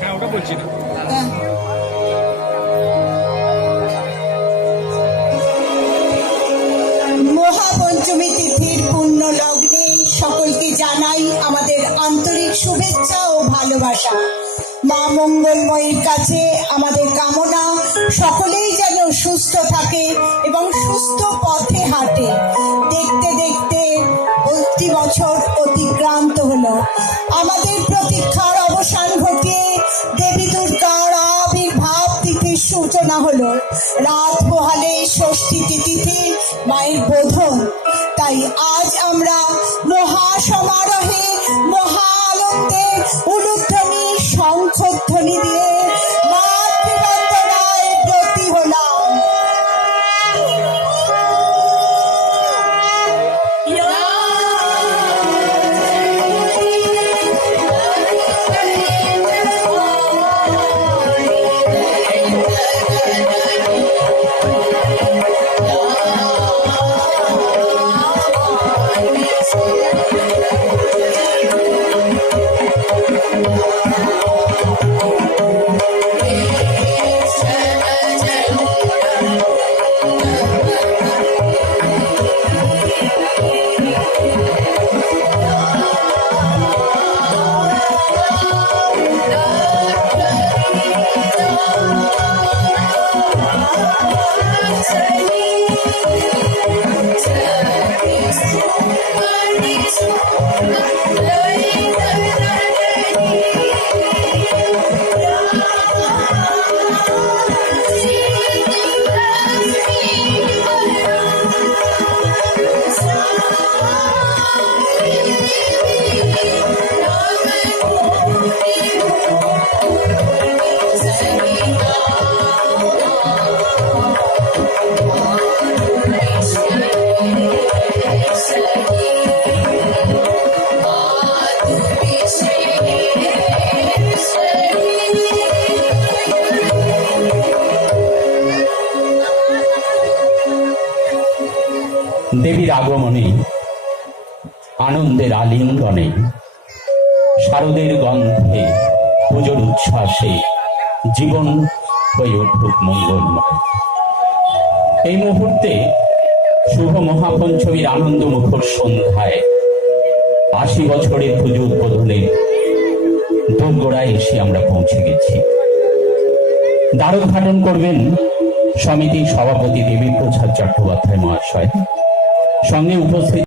হ্যাঁ ওটা বলছি না। মহাপঞ্চমী তিথির পুণ্য লগ্নে সকলকে জানাই আমাদের আন্তরিক শুভেচ্ছা ও ভালোবাসা। মা মঙ্গলময়ীর কাছে আমাদের কামনা সকলেই যেন সুস্থ থাকে এবং সুস্থ পথে হাঁটে। দেখতে দেখতে ২০ বছর অতিক্রান্ত হলো। আমাদের প্রতীক্ষার অবসান ঘটিয়ে দেবী দুর্গার আবির্ভাব তিথির সূচনা হলো। রাত পোহালে ষষ্ঠী তিথিতে মায়ের বোধন। তাই আজ আমরা মহা সমারোহে মহা আনন্দে উলুধ্বনি শঙ্খধ্বনি দিয়ে মাতৃবন্দনায় ব্রতী হলাম। দেবীর আগমনে আনন্দের আলিঙ্গনে শারদের গন্ধে পুজোর উচ্ছ্বাসে জীবন হয়ে উঠুক মঙ্গলময়। এই মুহূর্তে শুভ মহাপঞ্চমীর আনন্দ মুখর সন্ধ্যায় ৮০ বছরের পুজো উদ্বোধনে দোরগোড়ায় এসে আমরা পৌঁছে গেছি। দ্বারোদ্ঘাটন করবেন সমিতির সভাপতি দেবীপ্রসাদ চট্টোপাধ্যায় মহাশয়। সঙ্গে উপস্থিত